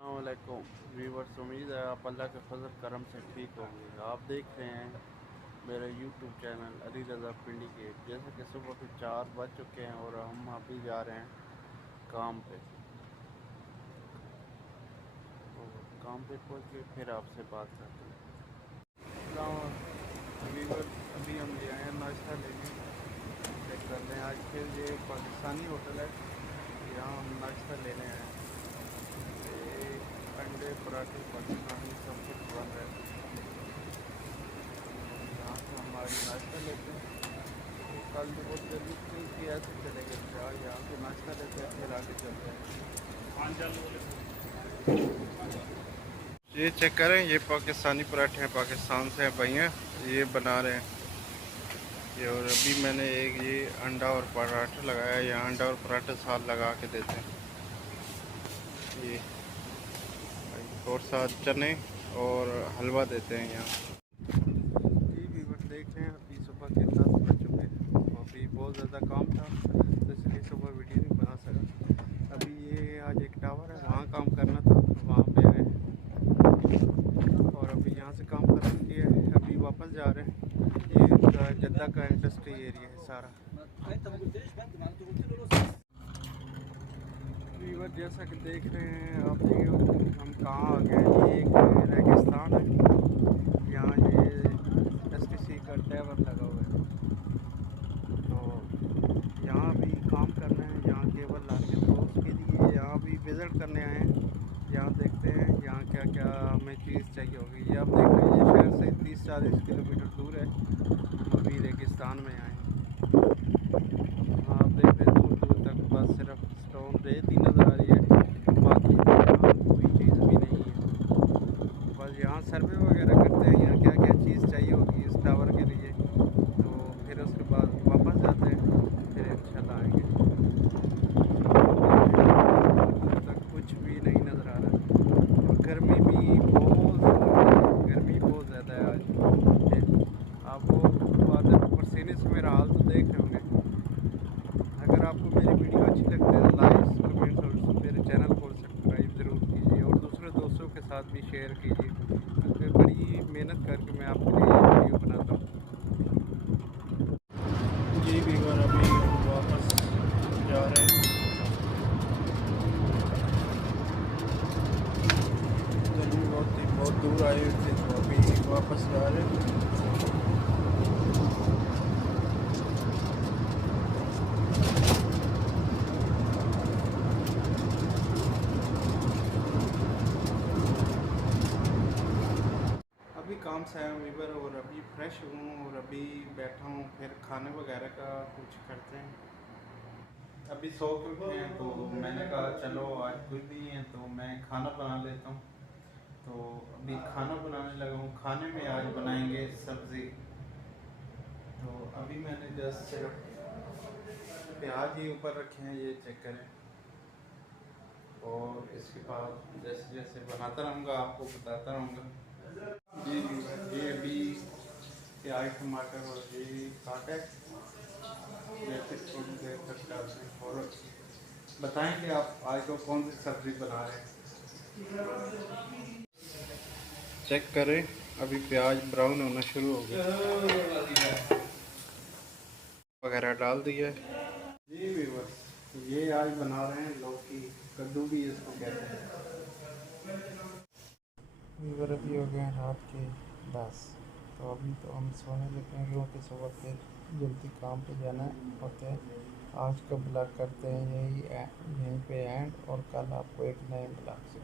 अस्सलामुअलैकुम व्यूवर्स, उम्मीद है आप अल्लाह के फजल करम से ठीक होंगे। आप देख रहे हैं मेरा यूट्यूब चैनल अली रज़ा पिंडी के। जैसे कि सुबह के 4 बज चुके हैं और हम अभी जा रहे हैं काम पे। तो काम पे पहुंच के फिर आपसे बात करते हैं। व्यूवर्स, अभी हम ले आए हैं नाश्ता लेने। चेक कर रहे हैं, आज फिर ये पाकिस्तानी होटल है, यहाँ हम नाश्ता लेने आए हैं। अंडे पराठे पाकिस्तानी सब कुछ बन रहा है। यहाँ से हम आज नाश्ता लेते हैं। तो कल तो बहुत जल्दी नहीं किया, ऐसे चले गए थे। आज यहाँ से नाश्ता लेते हैं, फिर आगे चलते हैं। ये चेक करें, ये पाकिस्तानी पराठे हैं, पाकिस्तान से भैया ये बना रहे हैं ये। और अभी मैंने एक ये अंडा और पराठा लगाया। यहाँ अंडा और पराठा साथ लगा के देते हैं ये, और साथ चने और हलवा देते हैं यहाँ। जी व्यूअर्स, देख रहे हैं अभी सुबह के 10 बज चुके हैं। तो अभी बहुत ज़्यादा काम था, तो इसलिए सुबह वीडियो नहीं बना सका। अभी ये आज एक टावर है, वहाँ काम करना था, वहाँ पे आए और अभी यहाँ से काम खत्म किया है। अभी वापस जा रहे हैं। ये जद्दा का इंडस्ट्री एरिया है सारा। व्यूअर, जैसा कि देख रहे हैं आप, देखिए हम कहाँ आ गए। ये एक रेगिस्तान है, यहाँ ये एसटीसी का टावर लगा हुआ है। तो यहाँ भी काम करना है, यहाँ केबल लानी है, तो उसके लिए यहाँ भी विज़िट करने आए हैं। यहाँ देखते हैं यहाँ क्या क्या हमें चीज़ चाहिए होगी। ये आप देख रहे हैं, ये शहर से 30-40 किलोमीटर दूर है। हम अभी रेगिस्तान में आए हैं। आप देख रहे हैं दूर दूर तक बस सिर्फ स्टोन रेत ही नज़र आ रही है, बाकी यहाँ कोई चीज़ भी नहीं है। बस यहाँ सर्वे वगैरह करते हैं, यहाँ क्या क्या चीज़ चाहिए होगी इस टावर के लिए। तो फिर उसके बाद वापस जाते हैं, फिर इंशाल्लाह आएंगे। तक कुछ भी नहीं नज़र आ रहा, और गर्मी भी बहुत ज़्यादा है आज। आप वो बात है, पसीने से मेरा हाल तो देख रहे होंगे। अगर आपको मेरी वीडियो अच्छी लगती है तो लाइक कमेंट्स और मेरे चैनल को सब्सक्राइब ज़रूर कीजिए, और दूसरे दोस्तों के साथ भी शेयर कीजिए, क्योंकि बड़ी मेहनत करके मैं आपके लिए ये वीडियो बनाता हूँ। जी व्यूअर, अभी वापस जा रहे हैं। गर्मी बहुत दूर आए हुए थे, तो अभी वापस जा रहे हैं। अभी काम से आया हूँ वीवर, और अभी फ्रेश हूँ और अभी बैठा हूँ। फिर खाने वगैरह का कुछ करते हैं। अभी सो के उठे हैं, तो मैंने कहा चलो आज कुछ नहीं है तो मैं खाना बना लेता हूँ। तो अभी खाना बनाने लगा हूँ। खाने में आज बनाएंगे सब्ज़ी। तो अभी मैंने जस्ट सिर्फ प्याज ही ऊपर रखे हैं, ये चेक करें। और इसके बाद जैसे जैसे बनाता रहूँगा आपको बताता रहूँगा। जी ये अभी प्याज टमाटर और ये काटा है, ये फिर थोड़ी देर तक डालते हैं। और बताएं कि आप आज को कौन सी सब्ज़ी बना रहे हैं। चेक करें, अभी प्याज ब्राउन होना शुरू हो गया, वगैरह डाल दिया है। जी व्यूअर्स, ये आज बना रहे हैं लौकी, कद्दू भी इसको कहते हैं। व्यूअर, अभी हो गए रात के 10, तो अभी तो हम सोने लगे हैं, क्योंकि सुबह फिर जल्दी काम पे जाना होता है। आज का ब्लॉग करते हैं यहीं पे एंड, और कल आपको एक नए ब्लॉग से